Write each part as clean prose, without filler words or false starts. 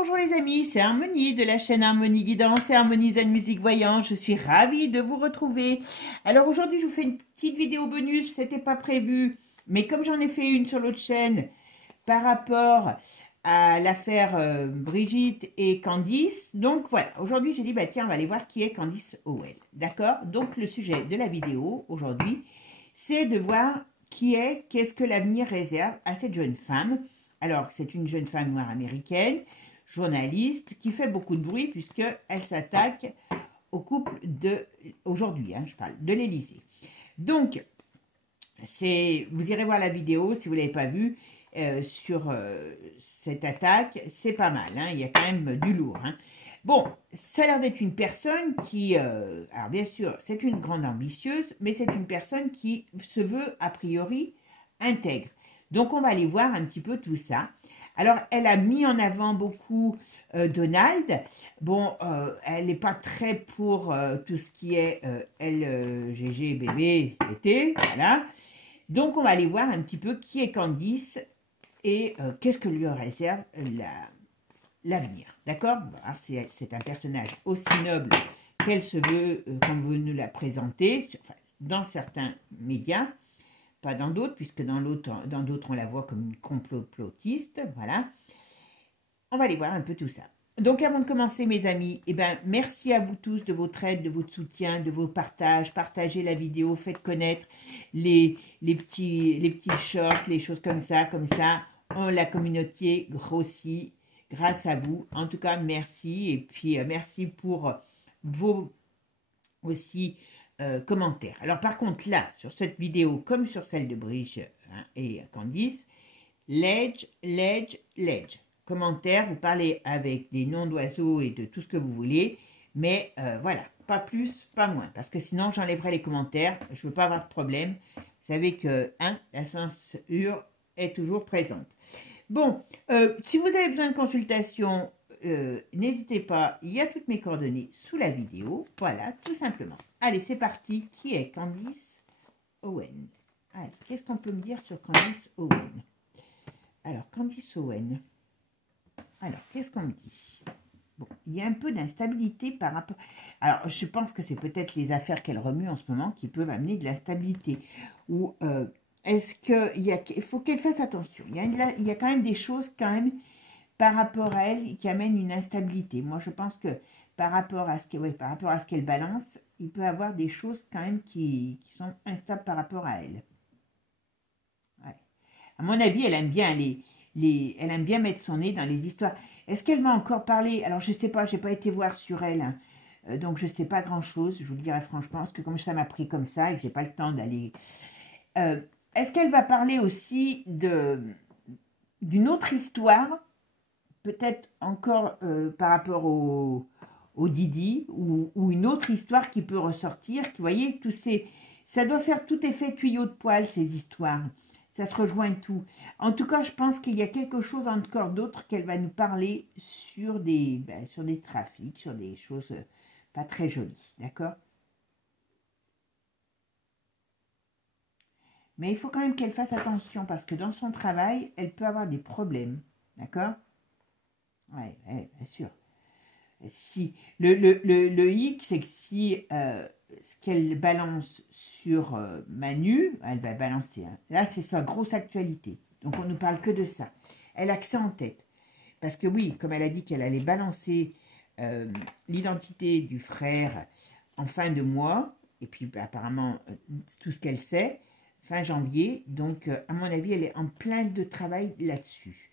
Bonjour les amis, c'est Harmonie de la chaîne Harmonie Guidance et Harmonie Zen Musique Voyant. Je suis ravie de vous retrouver. Alors aujourd'hui, je vous fais une petite vidéo bonus, c'était pas prévu, mais comme j'en ai fait une sur l'autre chaîne par rapport à l'affaire Brigitte et Candice, donc voilà, aujourd'hui j'ai dit, bah tiens, on va aller voir qui est Candice Owell, d'accord? Donc le sujet de la vidéo aujourd'hui, c'est de voir qu'est-ce que l'avenir réserve à cette jeune femme. Alors, c'est une jeune femme noire américaine, journaliste, qui fait beaucoup de bruit puisqu'elle s'attaque au couple de, aujourd'hui, je parle, de l'Élysée. Donc, vous irez voir la vidéo si vous ne l'avez pas vue sur cette attaque, c'est pas mal, il y a quand même du lourd. Bon, ça a l'air d'être une personne qui, alors bien sûr, c'est une grande ambitieuse, mais c'est une personne qui se veut a priori intègre. Donc, on va aller voir un petit peu tout ça. Alors, elle a mis en avant beaucoup Donald. Bon, elle n'est pas très pour tout ce qui est LGG, bébé, été, voilà. Donc, on va aller voir un petit peu qui est Candice et qu'est-ce que lui réserve l'avenir. D'accord? C'est un personnage aussi noble qu'elle se veut, comme vous nous la présentez, enfin, dans certains médias. Pas dans d'autres, puisque dans d'autres, on la voit comme une complotiste, voilà. On va aller voir un peu tout ça. Donc, avant de commencer, mes amis, eh ben, merci à vous tous de votre aide, de votre soutien, de vos partages. Partagez la vidéo, faites connaître les petits shorts, les choses comme ça. La communauté grossit grâce à vous. En tout cas, merci. Et puis, merci pour vos aussi commentaires. Alors par contre là, sur cette vidéo, comme sur celle de Brigitte et Candice, ledge. Commentaires, vous parlez avec des noms d'oiseaux et de tout ce que vous voulez, mais voilà, pas plus, pas moins, parce que sinon j'enlèverai les commentaires, je ne veux pas avoir de problème. Vous savez que la censure est toujours présente. Bon, si vous avez besoin de consultation, n'hésitez pas, il y a toutes mes coordonnées sous la vidéo, voilà, tout simplement. Allez, c'est parti. Qui est Candice Owen? Allez, qu'est-ce qu'on peut me dire sur Candice Owen? Alors, Candice Owen. Alors, qu'est-ce qu'on me dit? Bon, il y a un peu d'instabilité par rapport... Alors, je pense que c'est peut-être les affaires qu'elle remue en ce moment qui peuvent amener de l'instabilité. Ou est-ce qu'il faut qu'elle fasse attention? Il y a quand même des choses quand même par rapport à elle qui amènent une instabilité. Moi, je pense que par rapport à ce qu'elle balance, il peut y avoir des choses quand même qui sont instables par rapport à elle. Ouais. À mon avis, elle aime bien elle aime bien mettre son nez dans les histoires. Est-ce qu'elle m'a encore parlé? Alors, je ne sais pas, je n'ai pas été voir sur elle, donc je ne sais pas grand-chose, je vous le dirai franchement, parce que comme ça m'a pris comme ça et que je n'ai pas le temps d'aller... Est-ce qu'elle va parler aussi d'une autre histoire, peut-être encore par rapport au Didi, ou une autre histoire qui peut ressortir, vous voyez, ça doit faire tout effet tuyau de poil, ces histoires, ça se rejoint tout. En tout cas, je pense qu'il y a quelque chose encore d'autre qu'elle va nous parler sur des trafics, sur des choses pas très jolies, d'accord? Mais il faut quand même qu'elle fasse attention, parce que dans son travail, elle peut avoir des problèmes, d'accord? Oui, bien sûr. Si, le hic, c'est que si ce qu'elle balance sur Manu, elle va balancer. Là, c'est sa grosse actualité. Donc, on ne parle que de ça. Elle a que ça en tête. Parce que oui, comme elle a dit qu'elle allait balancer l'identité du frère en fin de mois, et puis apparemment tout ce qu'elle sait, fin janvier. Donc, à mon avis, elle est en plein de travail là-dessus.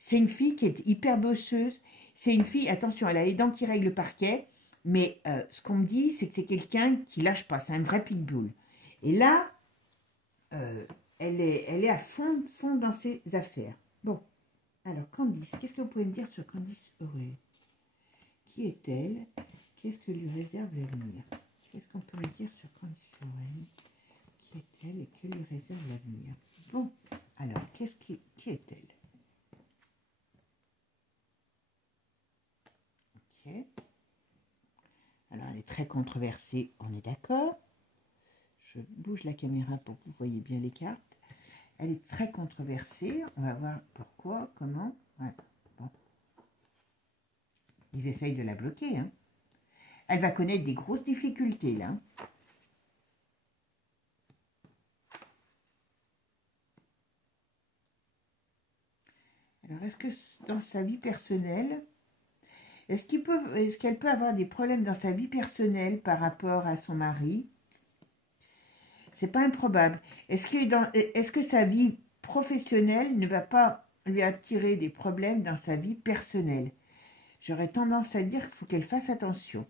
C'est une fille qui est hyper bosseuse. C'est une fille, attention, elle a les dents qui règlent le parquet, mais ce qu'on me dit, c'est que c'est quelqu'un qui lâche pas, c'est un vrai pitbull. Et là, elle est à fond dans ses affaires. Bon, alors Candice, qu'est-ce que vous pouvez me dire sur Candice Owen? Qui est-elle? Qu'est-ce que lui réserve l'avenir? Qu'est-ce qu'on peut me dire sur Candice Owen? Qui est-elle et que lui réserve l'avenir? Bon, alors, qui est-elle? Ok. Alors, elle est très controversée, on est d'accord. Je bouge la caméra pour que vous voyez bien les cartes. Elle est très controversée. On va voir pourquoi, comment. Ouais. Bon. qu'ils essayent de la bloquer. Hein. Elle va connaître des grosses difficultés, là. Alors, est-ce que dans sa vie personnelle, est-ce qu'elle peut avoir des problèmes dans sa vie personnelle par rapport à son mari? C'est pas improbable. Est-ce que sa vie professionnelle ne va pas lui attirer des problèmes dans sa vie personnelle? J'aurais tendance à dire qu'il faut qu'elle fasse attention.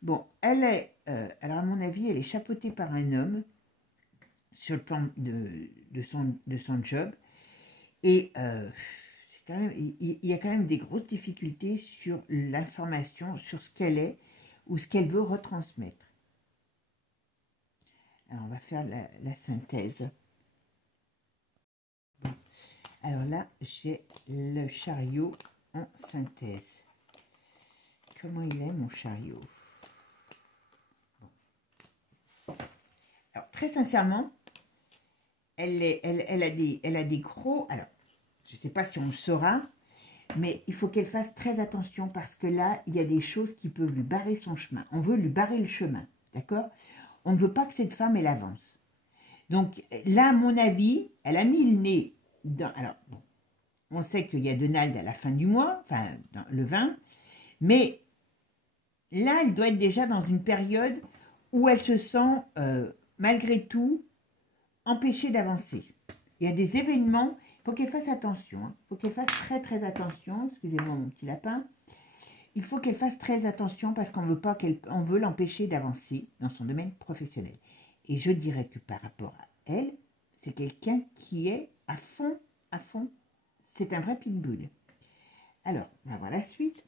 Bon, alors à mon avis, elle est chapeautée par un homme sur le plan de son job. Et quand même, il y a quand même des grosses difficultés sur l'information, sur ce qu'elle est ou ce qu'elle veut retransmettre. Alors, on va faire la synthèse. Bon. Alors là, j'ai le chariot en synthèse. Comment il est, mon chariot? Bon. Alors, très sincèrement, elle a des gros... Alors, je ne sais pas si on le saura, mais il faut qu'elle fasse très attention parce que là, il y a des choses qui peuvent lui barrer son chemin. On veut lui barrer le chemin, d'accord? On ne veut pas que cette femme, elle avance. Donc là, à mon avis, elle a mis le nez dans... Alors, bon, on sait qu'il y a Donald à la fin du mois, enfin, le 20, mais là, elle doit être déjà dans une période où elle se sent, malgré tout, empêchée d'avancer. Il y a des événements, il faut qu'elle fasse attention, hein. Il faut qu'elle fasse très très attention, excusez-moi mon petit lapin, il faut qu'elle fasse très attention parce qu'on veut pas on veut l'empêcher d'avancer dans son domaine professionnel. Et je dirais que par rapport à elle, c'est quelqu'un qui est à fond, c'est un vrai pitbull. Alors, on va voir la suite.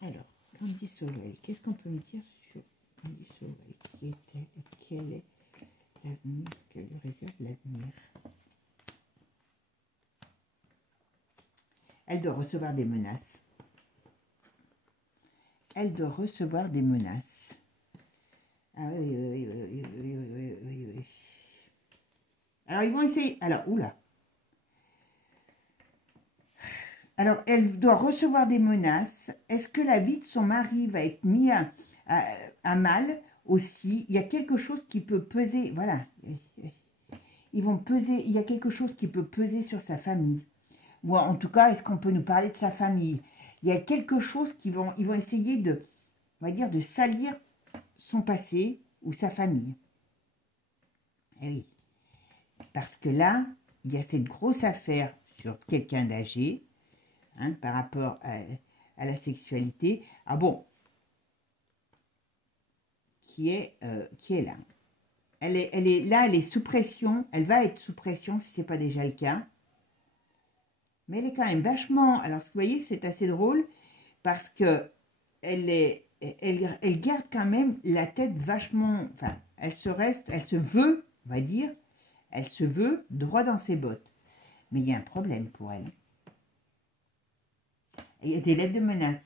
Alors, Candy Solwell, qu'est-ce qu'on peut me dire sur Candy Solwell? Qui est-elle? Quel est l'avenir? Quelle lui réserve l'avenir? Elle doit recevoir des menaces. Elle doit recevoir des menaces. Ah oui. Alors, ils vont essayer... Alors, oula. Alors, elle doit recevoir des menaces. Est-ce que la vie de son mari va être mise à mal aussi? Il y a quelque chose qui peut peser... Voilà. Ils vont peser... Il y a quelque chose qui peut peser sur sa famille. Ou en tout cas, est-ce qu'on peut nous parler de sa famille? Il y a quelque chose ils vont essayer de, on va dire, de salir son passé ou sa famille. Eh oui. Parce que là, il y a cette grosse affaire sur quelqu'un d'âgé, hein, par rapport à la sexualité. Ah bon, qui est là. Elle est là, elle est sous pression. Elle va être sous pression si ce n'est pas déjà le cas. Mais elle est quand même vachement... Alors, vous voyez, c'est assez drôle parce que elle garde quand même la tête vachement... Enfin, elle se veut, on va dire, elle se veut droit dans ses bottes. Mais il y a un problème pour elle. Et il y a des lettres de menace.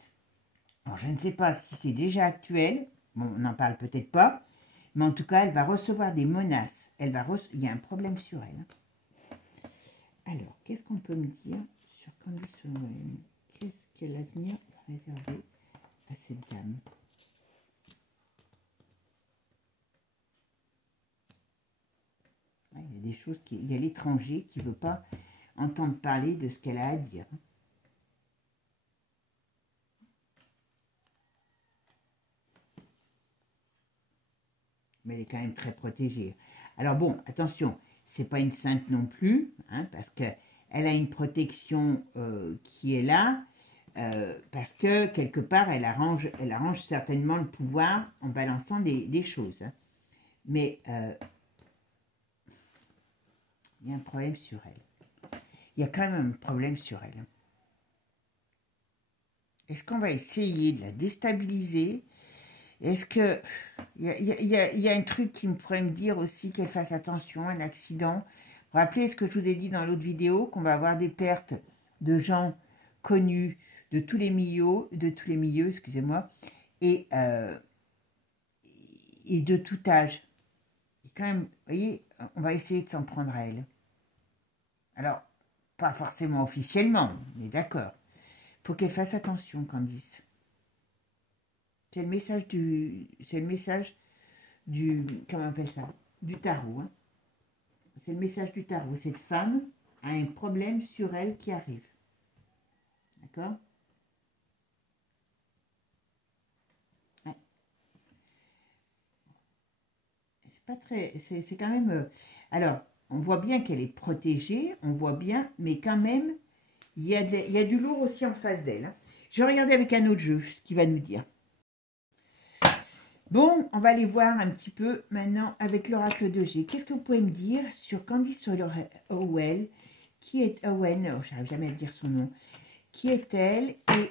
Alors, je ne sais pas si c'est déjà actuel. Bon, on n'en parle peut-être pas. Mais en tout cas, elle va recevoir des menaces. Il y a un problème sur elle. Alors, qu'est-ce qu'on peut me dire sur Candy Solwell? Qu'est-ce que l'avenir réservé à cette dame? Il y a des choses il y a l'étranger qui ne veut pas entendre parler de ce qu'elle a à dire. Mais elle est quand même très protégée. Alors bon, attention, c'est pas une sainte non plus, hein, parce qu'elle a une protection qui est là, parce que quelque part, elle arrange certainement le pouvoir en balançant des choses. Hein. Mais il y a un problème sur elle. Il y a quand même un problème sur elle. Est-ce qu'on va essayer de la déstabiliser? Est-ce que... Il y a un truc qui me pourrait me dire aussi qu'elle fasse attention, un accident. Vous vous rappelez ce que je vous ai dit dans l'autre vidéo, qu'on va avoir des pertes de gens connus de tous les milieux, excusez-moi, et de tout âge. Et quand même, vous voyez, on va essayer de s'en prendre à elle. Alors, pas forcément officiellement, mais d'accord. Il faut qu'elle fasse attention, Candice. C'est le message du, comment on appelle ça? Du tarot. Hein. C'est le message du tarot. Cette femme a un problème sur elle qui arrive. D'accord? Ouais. C'est pas très... C'est quand même... alors, on voit bien qu'elle est protégée, on voit bien, mais quand même, il y a du lourd aussi en face d'elle. Hein. Je vais regarder avec un autre jeu ce qu'il va nous dire. Bon, on va aller voir un petit peu maintenant avec l'oracle de G. Qu'est-ce que vous pouvez me dire sur Candice Owell? Qui est Owen? Oh, j'arrive jamais à dire son nom. Qui est-elle? Et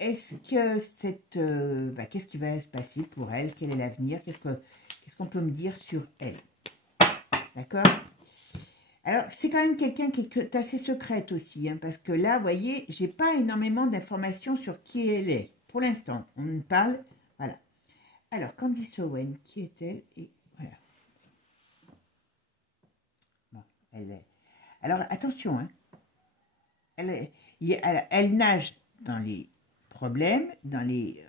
est-ce que cette... qu'est-ce qui va se passer pour elle? Quel est l'avenir? Qu'est-ce qu'on peut me dire sur elle? D'accord? Alors, c'est quand même quelqu'un qui est assez secrète aussi, hein, parce que là, vous voyez, j'ai pas énormément d'informations sur qui elle est. Pour l'instant, on me parle, voilà. Alors, Candice Owen, qui est-elle? Et voilà. Bon, elle est... Alors, attention, hein. Elle nage dans les problèmes, dans les...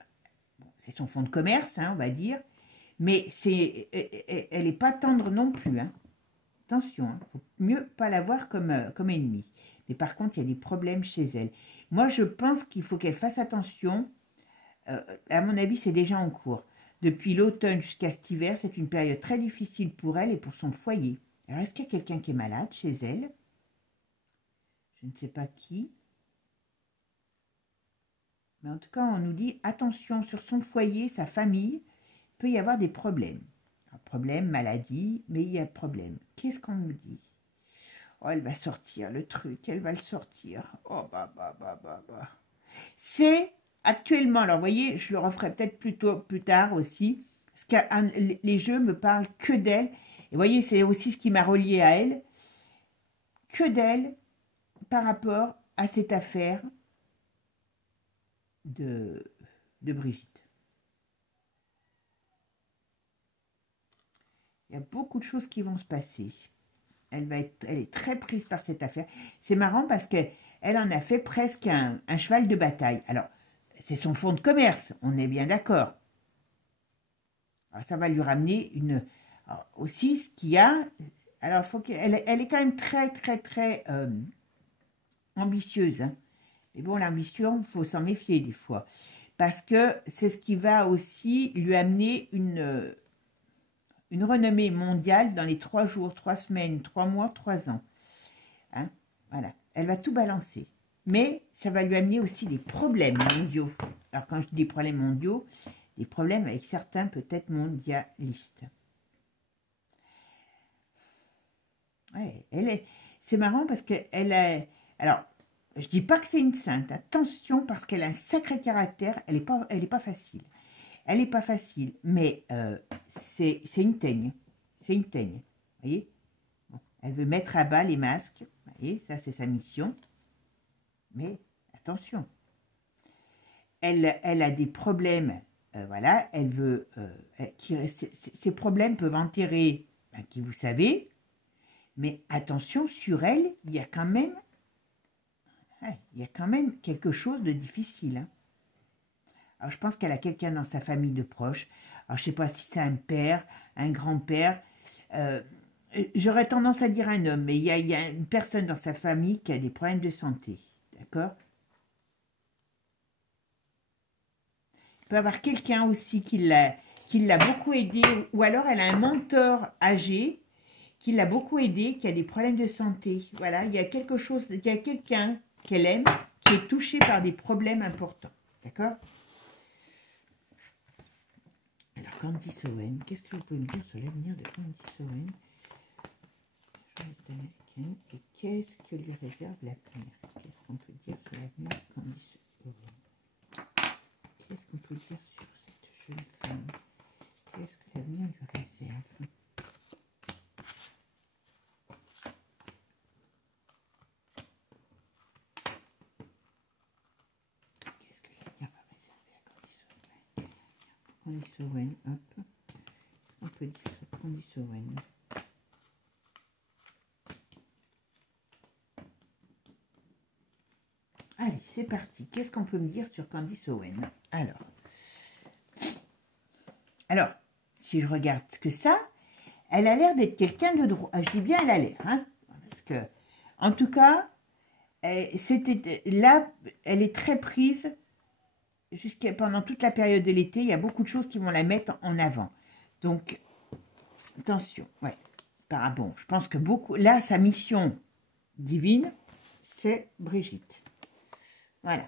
Bon, c'est son fonds de commerce, hein, on va dire, mais elle n'est pas tendre non plus, hein. Attention, il faut mieux pas la voir comme ennemie. Mais par contre, il y a des problèmes chez elle. Moi, je pense qu'il faut qu'elle fasse attention. À mon avis, c'est déjà en cours. Depuis l'automne jusqu'à cet hiver, c'est une période très difficile pour elle et pour son foyer. Alors, est-ce qu'il y a quelqu'un qui est malade chez elle? Je ne sais pas qui. Mais en tout cas, on nous dit, attention sur son foyer, sa famille, il peut y avoir des problèmes. Un problème, maladie, mais il y a problème. Qu'est-ce qu'on nous dit? Oh, elle va sortir le truc, elle va le sortir. Oh, C'est actuellement, alors vous voyez, je le referai peut-être plus tard aussi, parce que les jeux me parlent que d'elle. Et vous voyez, c'est aussi ce qui m'a relié à elle. Que d'elle par rapport à cette affaire de Brigitte. Il y a beaucoup de choses qui vont se passer. Elle est très prise par cette affaire. C'est marrant parce qu'elle en a fait presque un cheval de bataille. Alors, c'est son fonds de commerce, on est bien d'accord. Alors, ça va lui ramener une... Alors, aussi, ce qu'il y a... Alors, elle est quand même très ambitieuse. Hein. Mais bon, l'ambition, il faut s'en méfier des fois. Parce que c'est ce qui va aussi lui amener une renommée mondiale dans les 3 jours, 3 semaines, 3 mois, 3 ans. Hein, voilà, elle va tout balancer. Mais ça va lui amener aussi des problèmes mondiaux. Alors quand je dis des problèmes mondiaux, des problèmes avec certains peut-être mondialistes. Ouais, c'est marrant parce qu'elle a... Alors, je dis pas que c'est une sainte. Attention parce qu'elle a un sacré caractère. Elle est pas facile. Elle n'est pas facile, mais c'est une teigne. C'est une teigne. Vous voyez, bon, elle veut mettre à bas les masques. Vous voyez, ça c'est sa mission. Mais attention. Elle a des problèmes. Voilà, elle veut... ces problèmes peuvent enterrer qui vous savez. Mais attention, sur elle, il y a quand même... il y a quand même quelque chose de difficile. Hein. Alors, je pense qu'elle a quelqu'un dans sa famille de proches. Alors, je ne sais pas si c'est un père, un grand-père. J'aurais tendance à dire un homme, mais il y a une personne dans sa famille qui a des problèmes de santé. D'accord? Il peut y avoir quelqu'un aussi qui l'a beaucoup aidé, ou alors elle a un mentor âgé qui l'a beaucoup aidé, qui a des problèmes de santé. Voilà, il y a quelque chose, il y a quelqu'un qu'elle aime qui est touché par des problèmes importants. D'accord? Alors, Candice Owen, qu'est-ce que vous pouvez me dire sur l'avenir de Candice Owen, journaliste américaine, et qu'est-ce que lui réserve l'avenir? Qu'est-ce qu'on peut dire sur l'avenir de Candice Owen? Qu'est-ce qu'on peut dire sur cette jeune femme? Qu'est-ce que l'avenir lui réserve? Qu'est-ce que l'avenir va réserver à Candice Owen? Candice Owen, hop. On peut dire sur Candice Owen. Allez, c'est parti. Qu'est-ce qu'on peut me dire sur Candice Owen? Alors, Alors, si je regarde que ça, elle a l'air d'être quelqu'un de droit. Je dis bien elle a l'air, hein, parce que, en tout cas, c'était là, elle est très prise jusqu'à pendant toute la période de l'été. Il y a beaucoup de choses qui vont la mettre en avant. Donc, attention, ouais. Bon, je pense que beaucoup, là, sa mission divine, c'est Brigitte. Voilà.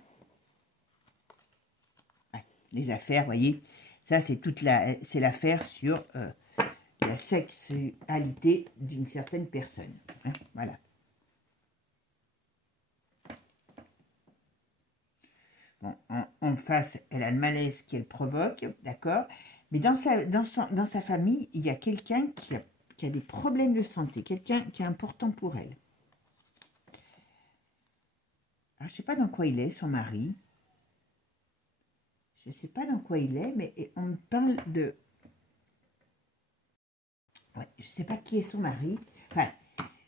Ouais, les affaires, voyez, ça c'est c'est l'affaire sur la sexualité d'une certaine personne. Hein, voilà. Bon, en face, elle a le malaise qu'elle provoque, d'accord. Mais dans sa famille, il y a quelqu'un qui a des problèmes de santé, quelqu'un qui est important pour elle. Alors, je ne sais pas dans quoi il est, son mari. Je ne sais pas dans quoi il est, mais on me parle de... Ouais, je ne sais pas qui est son mari. Enfin,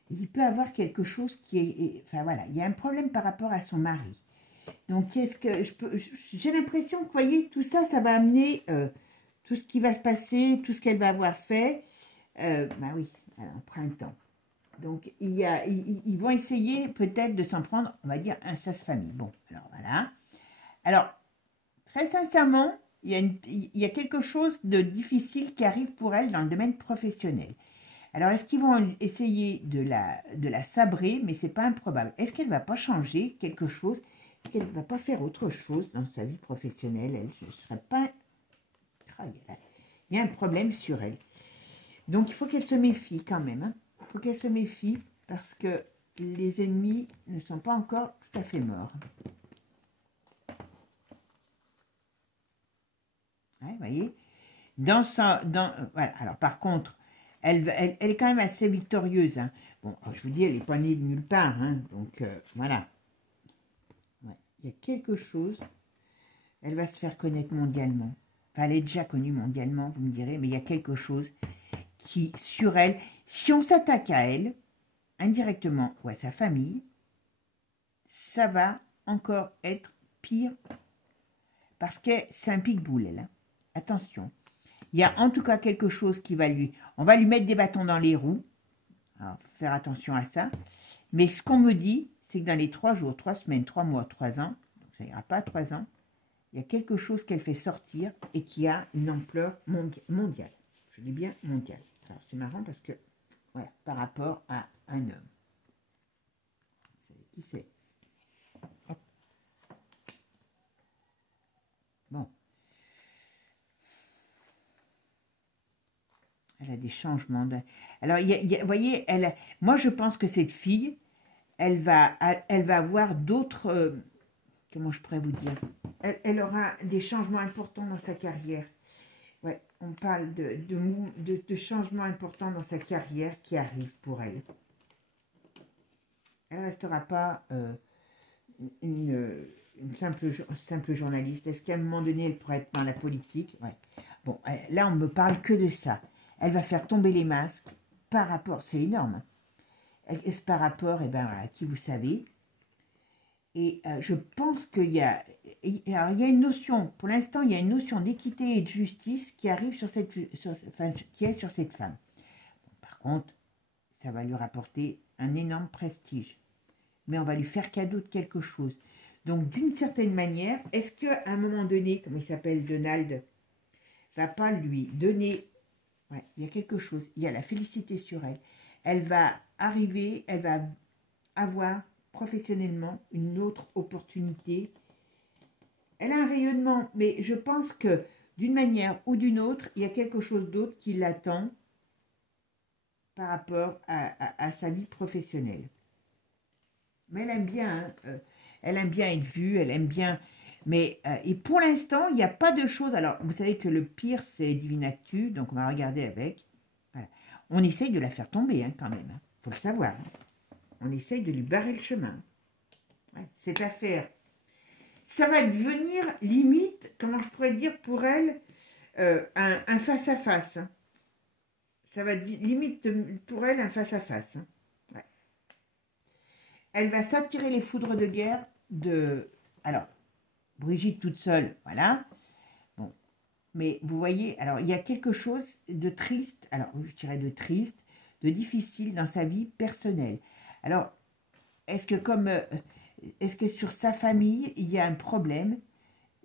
il peut avoir quelque chose qui est... Enfin, voilà, il y a un problème par rapport à son mari. Donc, qu'est-ce que je peux... J'ai l'impression que, vous voyez, tout ça, ça va amener tout ce qui va se passer, tout ce qu'elle va avoir fait. Bah oui, en printemps. Donc, ils vont essayer peut-être de s'en prendre, on va dire, un sas-famille. Bon, alors voilà. Alors, très sincèrement, il y a quelque chose de difficile qui arrive pour elle dans le domaine professionnel. Alors, est-ce qu'ils vont essayer de la sabrer, mais c'est pas improbable. Est-ce qu'elle ne va pas changer quelque chose? Est-ce qu'elle ne va pas faire autre chose dans sa vie professionnelle? Elle ne serait pas... Il y a un problème sur elle. Donc, il faut qu'elle se méfie quand même. Hein. Il faut qu'elle se méfie parce que les ennemis ne sont pas encore tout à fait morts. Ouais, vous voyez, voilà. Alors, par contre, elle est quand même assez victorieuse. Hein. Bon, je vous dis, elle est pas née de nulle part. Hein. Donc, voilà. Ouais. Il y a quelque chose. Elle va se faire connaître mondialement. Enfin, elle est déjà connue mondialement, vous me direz, mais il y a quelque chose qui, sur elle, si on s'attaque à elle, indirectement, ou à sa famille, ça va encore être pire. Parce que c'est un pic-boule, elle. Hein. Attention. Il y a en tout cas quelque chose qui va lui... On va lui mettre des bâtons dans les roues. Alors, faire attention à ça. Mais ce qu'on me dit, c'est que dans les 3 jours, 3 semaines, 3 mois, 3 ans, donc ça n'ira pas 3 ans, il y a quelque chose qu'elle fait sortir et qui a une ampleur mondiale. Je dis bien mondiale. Alors, c'est marrant parce que, voilà, par rapport à un homme. Vous savez qui c'est? Bon. Elle a des changements. Alors, vous voyez, moi, je pense que cette fille, elle va avoir d'autres... comment je pourrais vous dire? Elle aura des changements importants dans sa carrière. Ouais, on parle de changements importants dans sa carrière qui arrivent pour elle. Elle ne restera pas une simple journaliste. Est-ce qu'à un moment donné, elle pourrait être dans la politique? Ouais. Bon, là, on ne me parle que de ça. Elle va faire tomber les masques par rapport, c'est énorme, est-ce par rapport, à qui vous savez. Et je pense qu'il y a une notion, pour l'instant, il y a une notion d'équité et de justice qui arrive sur cette femme. Bon, par contre, ça va lui rapporter un énorme prestige. Mais on va lui faire cadeau de quelque chose. Donc, d'une certaine manière, est-ce qu'à un moment donné, comme il s'appelle Donald, va pas lui donner... Ouais, il y a quelque chose. Il y a la félicité sur elle. Elle va arriver, elle va avoir professionnellement une autre opportunité. Elle a un rayonnement, mais je pense que d'une manière ou d'une autre, il y a quelque chose d'autre qui l'attend par rapport à sa vie professionnelle. Mais elle aime bien, hein, elle aime bien être vue, elle aime bien... Mais, et pour l'instant, il n'y a pas de choses... Alors, vous savez que le pire, c'est Divinactu, donc on va regarder avec. Voilà. On essaye de la faire tomber, hein, quand même. Il faut le savoir. Hein. On essaye de lui barrer le chemin. Ouais, cette affaire, ça va devenir limite, comment je pourrais dire, pour elle, un face-à-face. Hein. Ça va limite pour elle un face-à-face. Hein. Ouais. Elle va s'attirer les foudres de guerre de... Alors, Brigitte toute seule, voilà. Bon, Mais vous voyez, alors il y a quelque chose de triste, alors je dirais de triste, de difficile dans sa vie personnelle. Alors, est-ce que est-ce que sur sa famille, il y a un problème?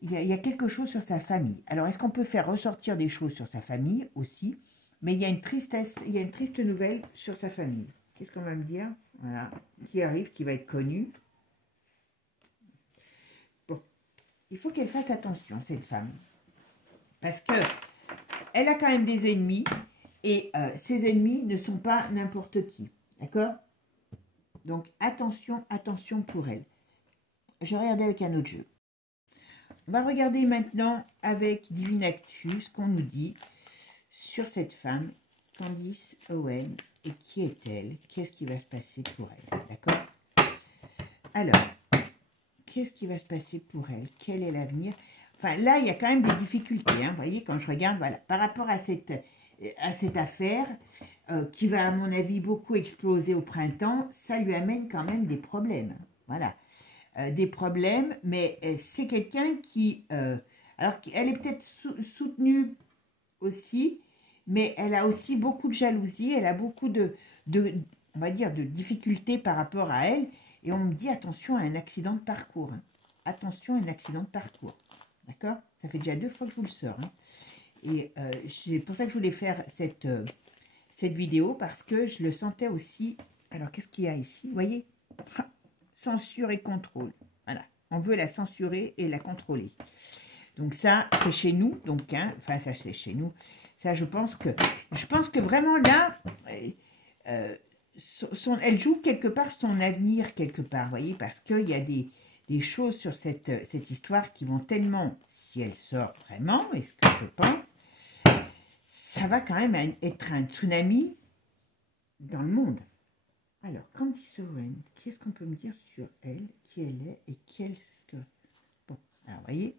Il y a quelque chose sur sa famille. Alors, est-ce qu'on peut faire ressortir des choses sur sa famille aussi? Mais il y a une tristesse, il y a une triste nouvelle sur sa famille. Qu'est-ce qu'on va me dire? Voilà, qui arrive, qui va être connu. Bon, il faut qu'elle fasse attention, cette femme. Parce que elle a quand même des ennemis. Et ses ennemis ne sont pas n'importe qui. D'accord? Donc, attention, attention pour elle. Je vais regarder avec un autre jeu. On va regarder maintenant avec Divine Actu ce qu'on nous dit sur cette femme, Candice Owen. Et qui est-elle? Qu'est-ce qui va se passer pour elle? D'accord? Alors, qu'est-ce qui va se passer pour elle? Quel est l'avenir? Enfin, là, il y a quand même des difficultés. Hein, vous voyez, quand je regarde, voilà, par rapport à cette affaire qui va, à mon avis, beaucoup exploser au printemps, ça lui amène quand même des problèmes. Voilà. Des problèmes, mais c'est quelqu'un qui... alors, elle est peut-être soutenue aussi, mais elle a aussi beaucoup de jalousie, elle a beaucoup on va dire, de difficultés par rapport à elle, et on me dit attention à un accident de parcours. Hein. Attention à un accident de parcours. D'accord? Ça fait déjà 2 fois que je vous le sors. Hein. Et c'est pour ça que je voulais faire cette vidéo, parce que je le sentais aussi. Alors, qu'est-ce qu'il y a ici? Vous voyez? Censure et contrôle. Voilà. On veut la censurer et la contrôler. Donc ça, c'est chez nous. Donc, hein, enfin, ça, c'est chez nous. Ça, je pense que vraiment, là, elle joue quelque part son avenir, quelque part, vous voyez, parce qu'il y a des choses sur cette histoire qui vont tellement, si elle sort vraiment, et ce que je pense, ça va quand même être un tsunami dans le monde. Alors, Candice Owen, qu'est-ce qu'on peut me dire sur elle, qui elle est et qui elle... Bon, alors, vous voyez,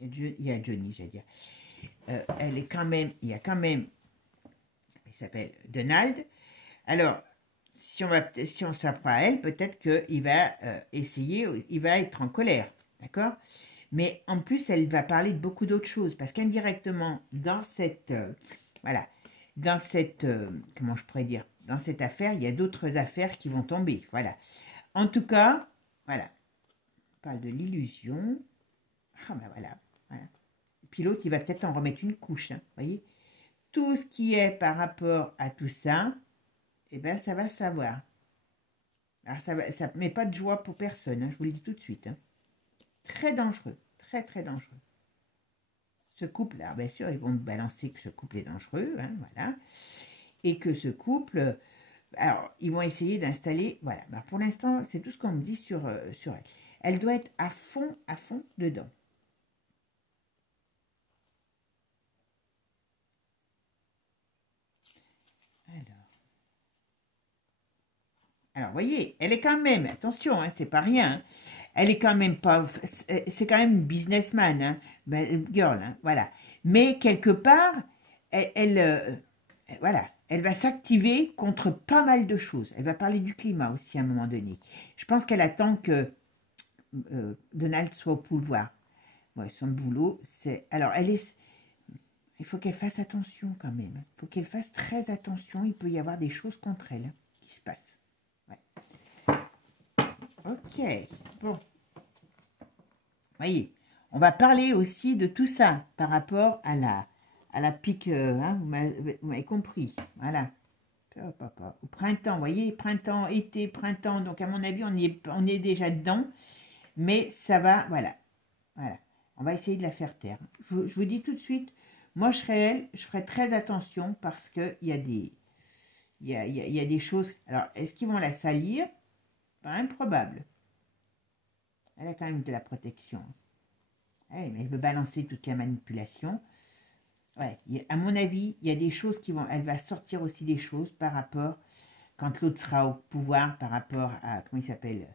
il y a Johnny, j'allais dire. Elle est quand même, il y a quand même, il s'appelle Donald. Alors, si on s'apprend à elle, peut-être qu'il va essayer, il va être en colère, d'accord? Mais en plus, elle va parler de beaucoup d'autres choses, parce qu'indirectement, dans cette, voilà, dans cette, comment je pourrais dire, dans cette affaire, il y a d'autres affaires qui vont tomber, voilà. En tout cas, voilà, on parle de l'illusion, ah ben voilà, voilà. Puis l'autre, il va peut-être en remettre une couche, hein, vous voyez. Tout ce qui est par rapport à tout ça, eh bien, ça va savoir. Alors, ça ne met pas de joie pour personne, hein, je vous le dis tout de suite. Hein. Très dangereux, très, très dangereux. Ce couple-là, bien sûr, ils vont me balancer que ce couple est dangereux, hein, voilà. Et que ce couple, alors, ils vont essayer d'installer, voilà. Ben, pour l'instant, c'est tout ce qu'on me dit sur elle. Elle doit être à fond dedans. Alors, vous voyez, elle est quand même, attention, hein, c'est pas rien, hein, elle est quand même pas, c'est quand même une businessman, hein, girl, hein, voilà. Mais quelque part, voilà, elle va s'activer contre pas mal de choses. Elle va parler du climat aussi à un moment donné. Je pense qu'elle attend que Donald soit au pouvoir. Ouais, son boulot, c'est... Alors, il faut qu'elle fasse attention quand même. Il faut qu'elle fasse très attention. Il peut y avoir des choses contre elle qui se passent. Ouais. Ok, bon. Voyez, on va parler aussi de tout ça par rapport à la pique, hein, vous m'avez compris, voilà. Au printemps, vous voyez, printemps, été, printemps, donc à mon avis, on est déjà dedans, mais ça va, voilà, voilà. On va essayer de la faire taire. Je vous dis tout de suite, moi je serais elle, je ferai très attention parce qu'il y a il y a des choses, alors est-ce qu'ils vont la salir? Pas improbable. Elle a quand même de la protection. Ouais, mais elle veut balancer toute la manipulation. Ouais, à mon avis, il y a des choses qui vont... Elle va sortir aussi des choses par rapport... Quand l'autre sera au pouvoir, par rapport à... Comment il s'appelle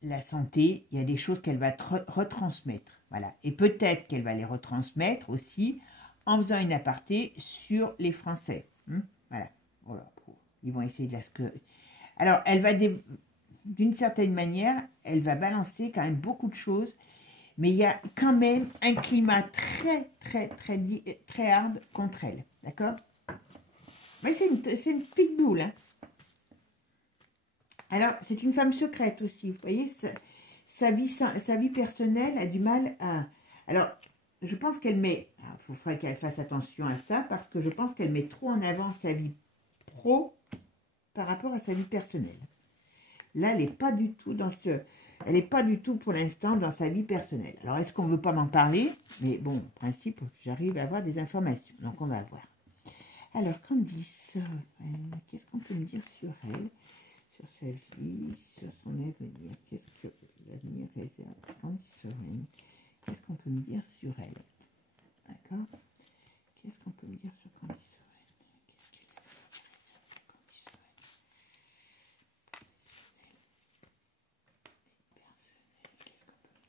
la santé, il y a des choses qu'elle va retransmettre. Voilà. Et peut-être qu'elle va les retransmettre aussi en faisant une aparté sur les Français. Voilà. Voilà. Ils vont essayer de la... Alors, elle va... D'une certaine manière, elle va balancer quand même beaucoup de choses. Mais il y a quand même un climat très hard contre elle. D'accord? Mais c'est une petite boule. Hein. Alors, c'est une femme secrète aussi. Vous voyez, sa vie personnelle a du mal à... Alors, je pense qu'elle met... Il faudrait qu'elle fasse attention à ça parce que je pense qu'elle met trop en avant sa vie pro par rapport à sa vie personnelle. Là, elle n'est pas du tout dans ce... Elle n'est pas du tout pour l'instant dans sa vie personnelle. Alors, est-ce qu'on ne veut pas m'en parler? Mais bon, en principe, j'arrive à avoir des informations. Donc, on va voir. Alors, Candice, qu'est-ce qu'on peut me dire sur elle? Sur sa vie, sur son avenir. Qu'est-ce que l'avenir réserve? Candice Soren. Qu'est-ce qu'on peut me dire sur elle? D'accord? Qu'est-ce qu'on peut me dire sur Candice Soren? Qu'est-ce qu'elle a réservé Candice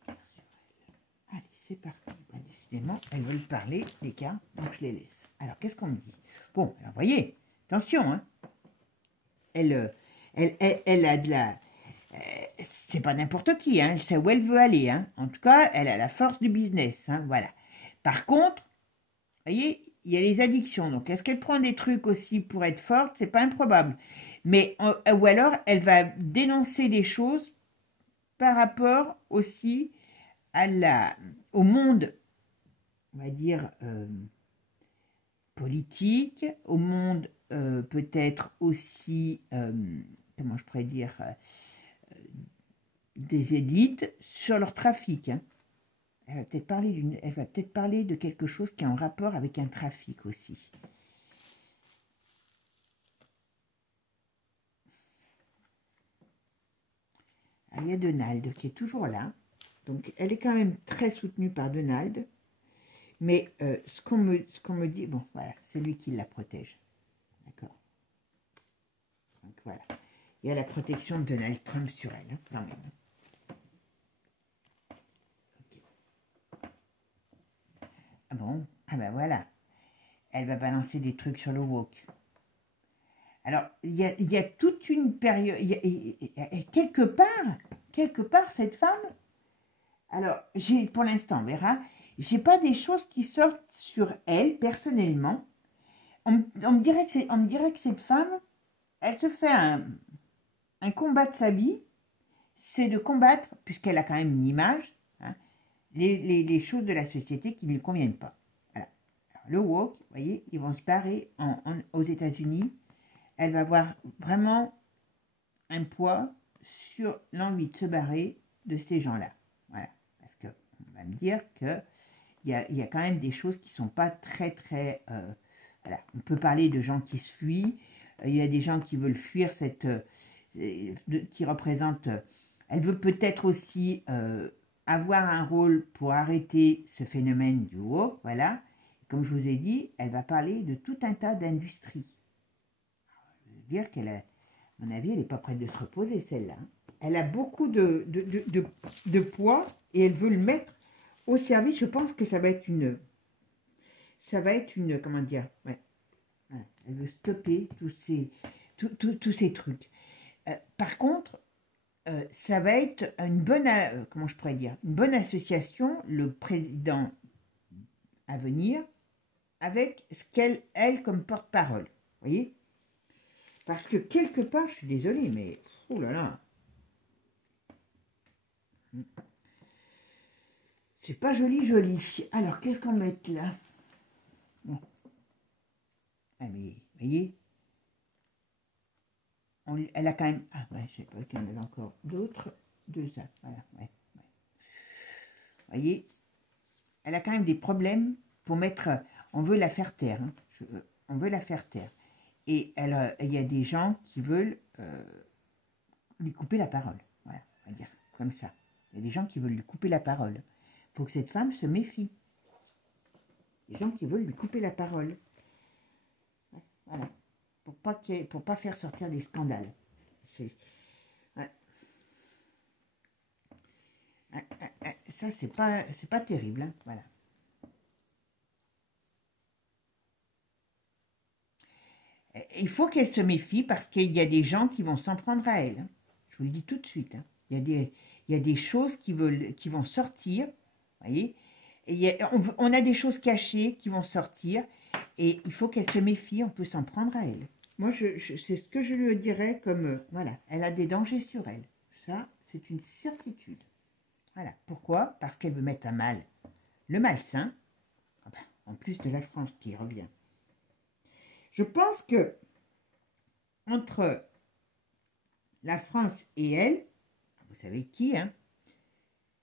Soren? Allez, c'est parti. Ben, décidément, elles veulent parler, les cartes, donc je les laisse. Alors, qu'est-ce qu'on me dit? Bon, alors, voyez, attention, hein. Elle a de la... c'est pas n'importe qui, hein. Elle sait où elle veut aller, hein. En tout cas, elle a la force du business, hein, voilà. Par contre, vous voyez, il y a les addictions. Donc, est-ce qu'elle prend des trucs aussi pour être forte? C'est pas improbable. Mais, ou alors, elle va dénoncer des choses par rapport aussi au monde, on va dire, politique, au monde peut-être aussi, comment je pourrais dire, des élites sur leur trafic. Hein. Elle va peut-être parler de quelque chose qui est en rapport avec un trafic aussi. Alors, il y a Donald qui est toujours là. Donc, elle est quand même très soutenue par Donald. Mais ce qu'on me dit, bon, voilà, c'est lui qui la protège. D'accord. Donc, voilà. Il y a la protection de Donald Trump sur elle, hein, quand même. Okay. Ah bon? Ah ben voilà. Elle va balancer des trucs sur le woke. Alors, il y a toute une période... quelque part, cette femme... Alors, pour l'instant, on verra... J'ai pas des choses qui sortent sur elle, personnellement. On me dirait que cette femme, elle se fait un combat de sa vie, c'est de combattre, puisqu'elle a quand même une image, hein, les choses de la société qui ne lui conviennent pas. Voilà. Alors, le woke, vous voyez, ils vont se barrer aux États-Unis. Elle va avoir vraiment un poids sur l'envie de se barrer de ces gens-là. Voilà. Parce qu'on va me dire que il y a quand même des choses qui ne sont pas très... voilà. On peut parler de gens qui se fuient. Il y a des gens qui veulent fuir qui représentent... elle veut peut-être aussi avoir un rôle pour arrêter ce phénomène du woke. Voilà. Comme je vous ai dit, elle va parler de tout un tas d'industries. Je veux dire qu'elle a... À mon avis, elle n'est pas prête de se reposer, celle-là. Elle a beaucoup de poids et elle veut le mettre au service. Je pense que ça va être une... comment dire, ouais. Elle veut stopper tous ces trucs. Par contre, ça va être une bonne, comment je pourrais dire, une bonne association, le président à venir, avec ce elle comme porte-parole. Vous voyez? Parce que quelque part, je suis désolée, mais... Oh là là. C'est pas joli. Alors, qu'est-ce qu'on met là? Bon. Ah, mais, vous voyez, elle a quand même... Ah, ouais, je sais pas qu'il y en avait encore d'autres. Deux, ça, voilà, ouais. Vous voyez, elle a quand même des problèmes pour mettre... On veut la faire taire. Hein. On veut la faire taire. Et il y a des gens qui veulent lui couper la parole. Voilà, on va dire comme ça. Il y a des gens qui veulent lui couper la parole. Faut que cette femme se méfie. Des gens qui veulent lui couper la parole. Voilà. Pour pas faire sortir des scandales. Ouais. Ça, c'est pas terrible. Hein. Voilà. Il faut qu'elle se méfie parce qu'il y a des gens qui vont s'en prendre à elle. Hein. Je vous le dis tout de suite. Hein. Il y a des choses qui vont sortir voyez? Et on a des choses cachées qui vont sortir et il faut qu'elle se méfie, on peut s'en prendre à elle. Moi, c'est ce que je lui dirais comme, voilà, elle a des dangers sur elle. Ça, c'est une certitude. Voilà. Pourquoi? Parce qu'elle veut mettre à mal le malsain, en plus de la France qui revient. Je pense que entre la France et elle, vous savez qui, hein,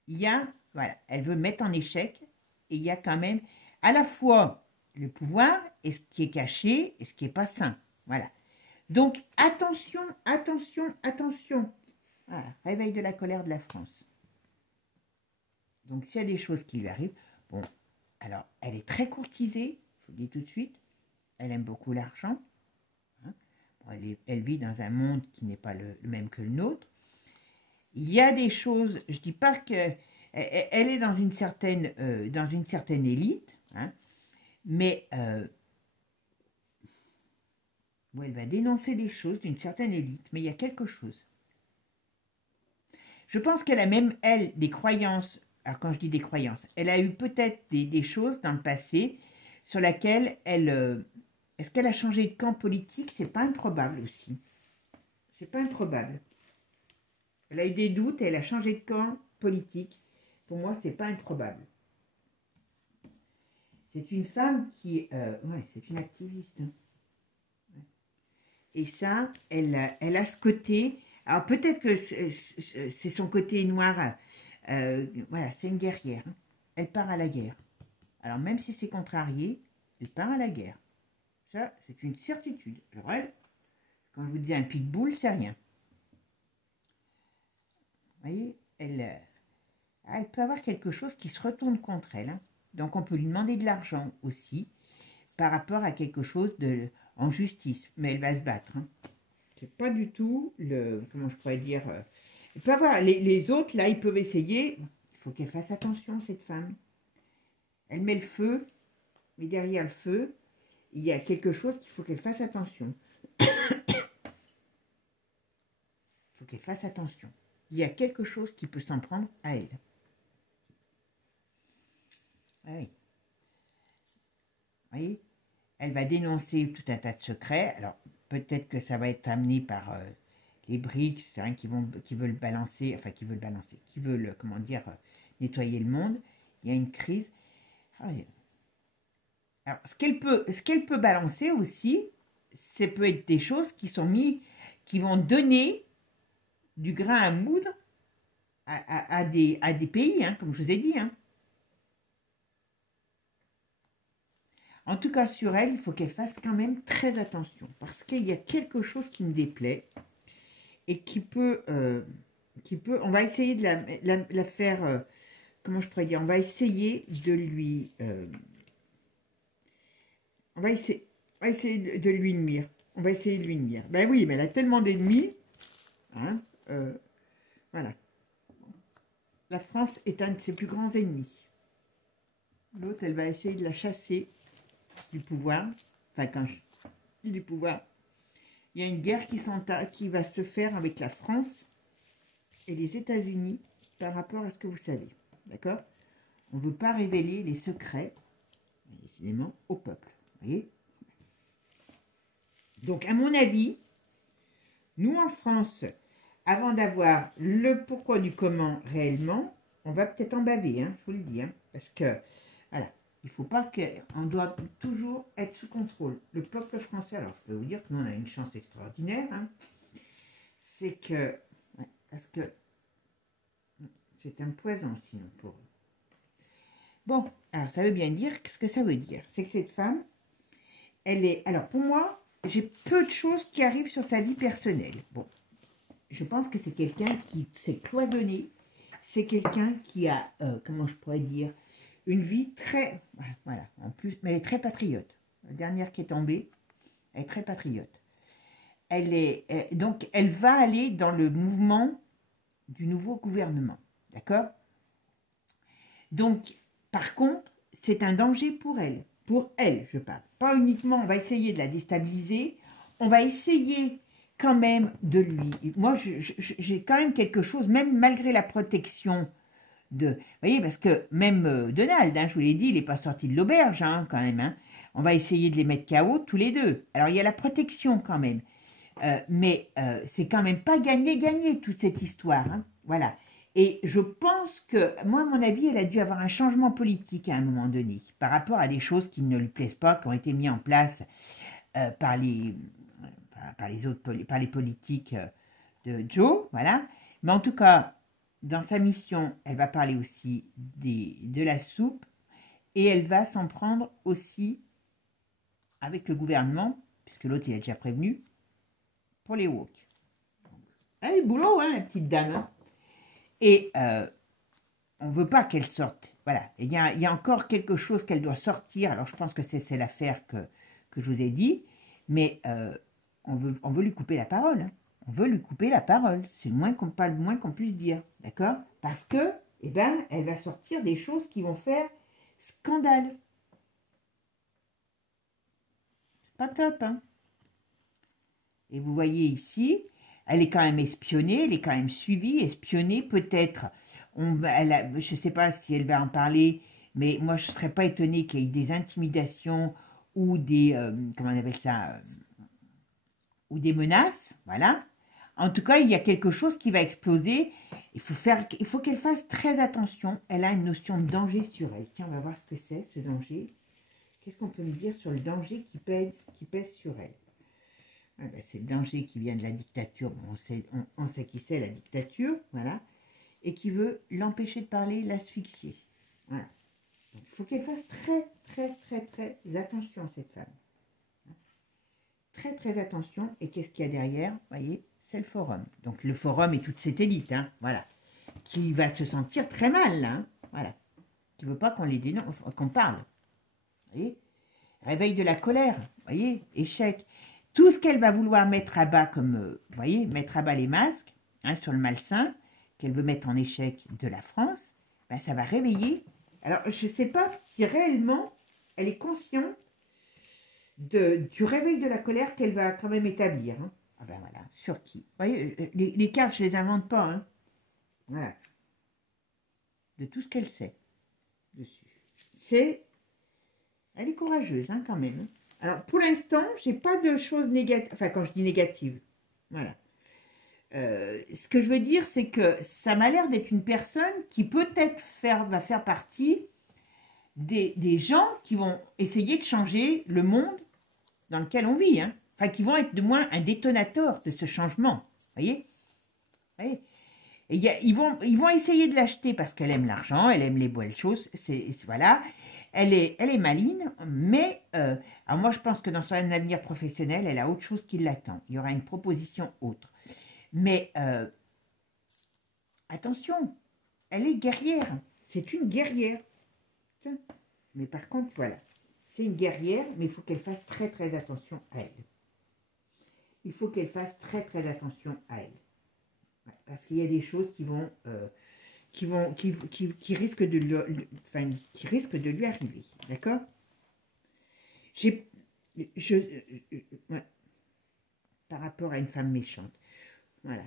il y a, voilà, elle veut mettre en échec et il y a quand même à la fois le pouvoir et ce qui est caché et ce qui n'est pas sain. Voilà. Donc, attention, attention, attention. Voilà, réveil de la colère de la France. Donc, s'il y a des choses qui lui arrivent, bon, alors, elle est très courtisée, je vous le dis tout de suite. Elle aime beaucoup l'argent. Hein. Bon, elle vit dans un monde qui n'est pas le même que le nôtre. Il y a des choses, je ne dis pas qu'elle est dans une certaine élite, hein, mais où elle va dénoncer des choses d'une certaine élite, mais il y a quelque chose. Je pense qu'elle a même, elle, des croyances. Alors quand je dis des croyances, elle a eu peut-être des choses dans le passé sur laquelle elle... est-ce qu'elle a changé de camp politique? C'est pas improbable aussi. C'est pas improbable. Elle a eu des doutes et elle a changé de camp politique. Pour moi, c'est pas improbable. C'est une femme qui... ouais, c'est une activiste. Et ça, elle a ce côté... Alors peut-être que c'est son côté noir... voilà, c'est une guerrière. Hein. Elle part à la guerre. Alors même si c'est contrarié, elle part à la guerre. Ça, c'est une certitude. Alors elle, quand je vous dis un pitbull, c'est rien. Vous voyez, elle peut avoir quelque chose qui se retourne contre elle. Hein. Donc on peut lui demander de l'argent aussi, par rapport à quelque chose en justice. Mais elle va se battre. Hein. C'est pas du tout le... Comment je pourrais dire... il peut avoir, les autres, là, ils peuvent essayer. Il faut qu'elle fasse attention, cette femme. Elle met le feu, mais derrière le feu, il y a quelque chose qu'il faut qu'elle fasse attention. Il faut qu'elle fasse attention. Il y a quelque chose qui peut s'en prendre à elle. Ah oui. Vous voyez, elle va dénoncer tout un tas de secrets. Alors, peut-être que ça va être amené par... les BRICS, hein, qui veulent balancer, qui veulent, comment dire, nettoyer le monde. Il y a une crise. Alors, ce qu'elle peut balancer aussi, ça peut être des choses qui vont donner du grain à moudre à des pays, hein, comme je vous ai dit. Hein. En tout cas, sur elle, il faut qu'elle fasse quand même très attention, parce qu'il y a quelque chose qui me déplaît. Et qui peut, on va essayer de la faire, comment je pourrais dire, on va essayer de lui, on va essayer de lui nuire, on va essayer de lui nuire. Ben oui, mais elle a tellement d'ennemis, hein, voilà. La France est un de ses plus grands ennemis. L'autre, elle va essayer de la chasser du pouvoir, enfin quand je dis du pouvoir, il y a une guerre qui va se faire avec la France et les États-Unis par rapport à ce que vous savez. D'accord? On ne veut pas révéler les secrets, décidément, au peuple. Vous voyez? Donc, à mon avis, nous en France, avant d'avoir le pourquoi du comment réellement, on va peut-être en baver, hein, je vous le dis. Hein, parce que, voilà. Il ne faut pas qu'on doit toujours être sous contrôle. Le peuple français, alors je peux vous dire que nous on a une chance extraordinaire, hein, c'est que, ouais, parce que c'est un poison sinon pour eux. Bon, alors ça veut bien dire, ce que ça veut dire, c'est que cette femme, elle est, alors pour moi, j'ai peu de choses qui arrivent sur sa vie personnelle. Bon, je pense que c'est quelqu'un qui s'est cloisonné, c'est quelqu'un qui a, comment je pourrais dire, une vie très, voilà, en plus, mais elle est très patriote. La dernière qui est tombée, elle est très patriote. Donc, elle va aller dans le mouvement du nouveau gouvernement, d'accord? Donc, par contre, c'est un danger pour elle, je parle. Pas uniquement, on va essayer de la déstabiliser, on va essayer quand même de lui... Moi, j'ai quand même quelque chose, même malgré la protection Vous voyez, parce que même Donald, hein, je vous l'ai dit, il n'est pas sorti de l'auberge, hein, quand même. Hein. On va essayer de les mettre KO tous les deux. Alors, il y a la protection quand même. Mais c'est quand même pas gagné toute cette histoire. Hein. Voilà. Et je pense que, moi, à mon avis, elle a dû avoir un changement politique à un moment donné, par rapport à des choses qui ne lui plaisent pas, qui ont été mises en place par les politiques de Joe. Voilà. Mais en tout cas, dans sa mission, elle va parler aussi de la soupe et elle va s'en prendre aussi avec le gouvernement, puisque l'autre, il a déjà prévenu, pour les woke. Elle est boulot, hein, la petite dame. Hein. Et on ne veut pas qu'elle sorte. Voilà. Il y a encore quelque chose qu'elle doit sortir. Alors, je pense que c'est l'affaire que je vous ai dit. Mais on veut lui couper la parole. Hein. On veut lui couper la parole. C'est le moins qu'on puisse dire. D'accord? Parce que, eh ben, elle va sortir des choses qui vont faire scandale. Pas top, hein? Et vous voyez ici, elle est quand même espionnée, elle est quand même suivie, espionnée, peut-être. Je ne sais pas si elle va en parler, mais moi, je ne serais pas étonnée qu'il y ait des intimidations ou des, comment on appelle ça, ou des menaces, voilà. En tout cas, il y a quelque chose qui va exploser. Il faut qu'elle fasse très attention. Elle a une notion de danger sur elle. Tiens, on va voir ce que c'est, ce danger. Qu'est-ce qu'on peut nous dire sur le danger qui pèse sur elle? Ah ben, c'est le danger qui vient de la dictature. Bon, on sait qui c'est, la dictature, voilà. Et qui veut l'empêcher de parler, l'asphyxier. Voilà. Donc, il faut qu'elle fasse très attention, cette femme. Très attention. Et qu'est-ce qu'il y a derrière? Vous voyez, c'est le forum. Donc, le forum et toute cette élite, hein, voilà. Qui va se sentir très mal, hein, voilà. Qui ne veut pas qu'on les dénonce, qu'on parle. Vous voyez? Réveil de la colère, vous voyez, échec. Tout ce qu'elle va vouloir mettre à bas, comme, vous voyez, mettre à bas les masques, hein, sur le malsain, qu'elle veut mettre en échec de la France, ben, ça va réveiller. Alors, je ne sais pas si réellement elle est consciente du réveil de la colère qu'elle va quand même établir. Hein. Ah ben voilà, sur qui? Vous voyez, les cartes, je ne les invente pas. Hein. Voilà. De tout ce qu'elle sait dessus. Elle est courageuse, hein, quand même. Alors, pour l'instant, je n'ai pas de choses négatives. Enfin, quand je dis négatives, voilà. Ce que je veux dire, c'est que ça m'a l'air d'être une personne qui peut-être va faire partie des gens qui vont essayer de changer le monde dans lequel on vit. Hein. Enfin, qui vont être de moins un détonateur de ce changement. Vous voyez? Et ils vont essayer de l'acheter parce qu'elle aime l'argent, elle aime les belles choses. Voilà. Elle est maligne, mais alors moi je pense que dans son avenir professionnel, elle a autre chose qui l'attend. Il y aura une proposition autre. Mais attention, elle est guerrière. C'est une guerrière. Mais par contre, voilà, c'est une guerrière, mais il faut qu'elle fasse très attention à elle. Il faut qu'elle fasse très attention à elle. Ouais, parce qu'il y a des choses qui risquent de lui arriver, d'accord? Ouais, par rapport à une femme méchante, voilà,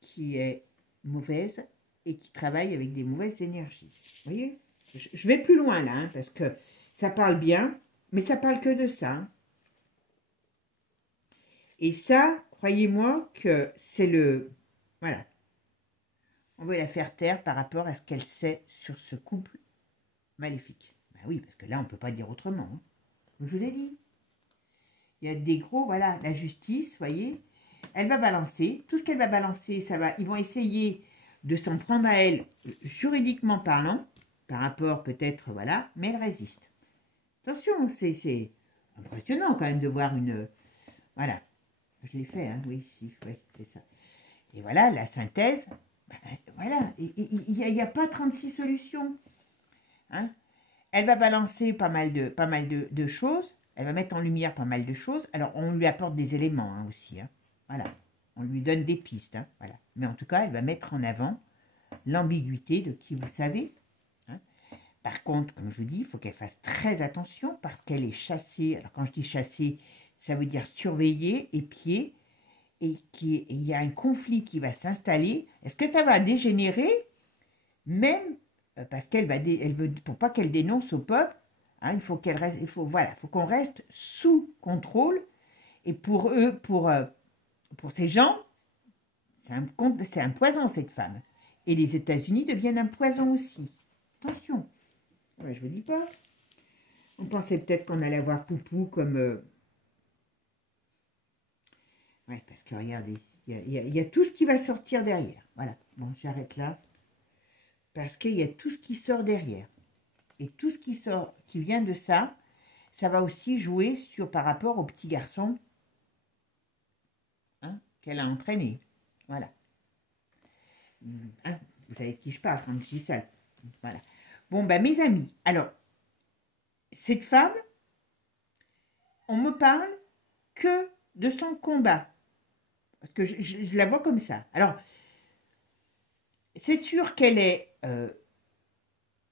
qui est mauvaise et qui travaille avec des mauvaises énergies. Vous voyez? Je vais plus loin là, hein, parce que ça parle bien, mais ça parle que de ça. Hein. Et ça, croyez-moi que c'est le... Voilà. On veut la faire taire par rapport à ce qu'elle sait sur ce couple maléfique. Ben oui, parce que là, on ne peut pas dire autrement. Hein. Je vous ai dit. Il y a des gros, voilà, la justice, vous voyez. Elle va balancer. Tout ce qu'elle va balancer, ça va... Ils vont essayer de s'en prendre à elle, juridiquement parlant, par rapport peut-être, voilà, mais elle résiste. Attention, c'est impressionnant quand même de voir une... Voilà. Je l'ai fait, hein, oui, si, oui, c'est ça. Et voilà, la synthèse... Ben, voilà, il n'y a pas 36 solutions. Hein. Elle va balancer pas mal de choses. Elle va mettre en lumière pas mal de choses. Alors, on lui apporte des éléments hein, aussi. Hein. Voilà, on lui donne des pistes. Hein, voilà. Mais en tout cas, elle va mettre en avant l'ambiguïté de qui vous savez. Hein. Par contre, comme je vous dis, il faut qu'elle fasse très attention parce qu'elle est chassée. Alors, quand je dis chassée, ça veut dire surveillée, épiée. Et il y a un conflit qui va s'installer, est-ce que ça va dégénérer même parce qu'elle va, elle veut, pour pas qu'elle dénonce au peuple, hein, il faut qu'elle reste, voilà, faut qu'on reste sous contrôle. Et pour eux, pour ces gens, c'est un poison cette femme. Et les États-Unis deviennent un poison aussi. Attention, ouais, je vous dis pas. On pensait peut-être qu'on allait avoir Poupou comme... Ouais, parce que regardez, il y a tout ce qui va sortir derrière. Voilà, bon, j'arrête là. Parce qu'il y a tout ce qui sort derrière. Et tout ce qui sort, qui vient de ça, ça va aussi jouer sur par rapport au petit garçon, hein, qu'elle a entraîné. Voilà. Hein, vous savez de qui je parle quand je dis ça. Voilà. Bon, ben mes amis, alors, cette femme, on me parle que de son combat. Parce que je la vois comme ça. Alors, c'est sûr qu'elle est...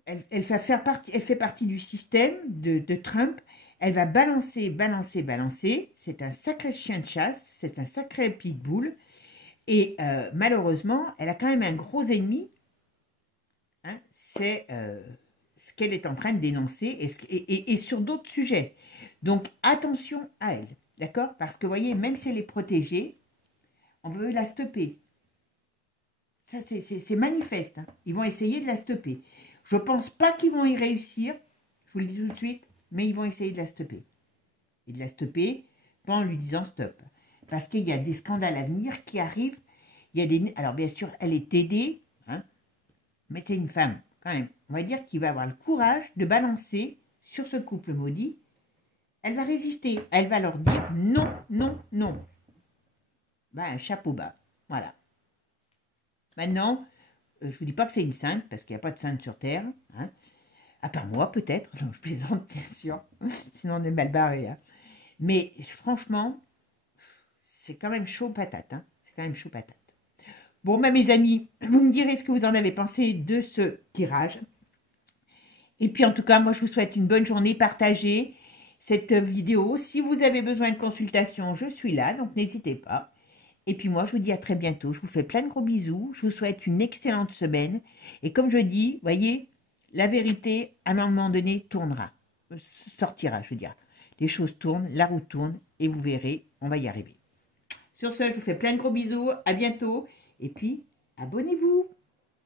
elle fait partie du système de Trump. Elle va balancer, balancer, balancer. C'est un sacré chien de chasse. C'est un sacré pitbull. Et malheureusement, elle a quand même un gros ennemi. Hein, c'est ce qu'elle est en train de dénoncer et sur d'autres sujets. Donc, attention à elle. D'accord? Parce que, vous voyez, même si elle est protégée, on veut la stopper. Ça, c'est manifeste. Hein. Ils vont essayer de la stopper. Je ne pense pas qu'ils vont y réussir, je vous le dis tout de suite, mais ils vont essayer de la stopper. Et de la stopper pas en lui disant stop. Parce qu'il y a des scandales à venir qui arrivent. Il y a des... Alors, bien sûr, elle est aidée, hein, mais c'est une femme, quand même. On va dire qu'il va avoir le courage de balancer sur ce couple maudit. Elle va résister. Elle va leur dire non, non, non. Ben, chapeau bas. Voilà. Maintenant, je ne vous dis pas que c'est une sainte, parce qu'il n'y a pas de sainte sur Terre. Hein. À part moi, peut-être. Non, je plaisante, bien sûr. Sinon, on est mal barré. Hein. Mais franchement, c'est quand même chaud patate. Hein. C'est quand même chaud patate. Bon, ben, mes amis, vous me direz ce que vous en avez pensé de ce tirage. Et puis, en tout cas, moi, je vous souhaite une bonne journée. Partagez cette vidéo. Si vous avez besoin de consultation, je suis là, donc n'hésitez pas. Et puis moi, je vous dis à très bientôt. Je vous fais plein de gros bisous. Je vous souhaite une excellente semaine. Et comme je dis, voyez, la vérité, à un moment donné, tournera. Sortira, je veux dire. Les choses tournent, la roue tourne, et vous verrez, on va y arriver. Sur ce, je vous fais plein de gros bisous. À bientôt. Et puis, abonnez-vous.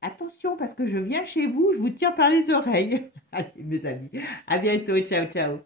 Attention, parce que je viens chez vous, je vous tiens par les oreilles. Allez, mes amis. À bientôt. Ciao, ciao.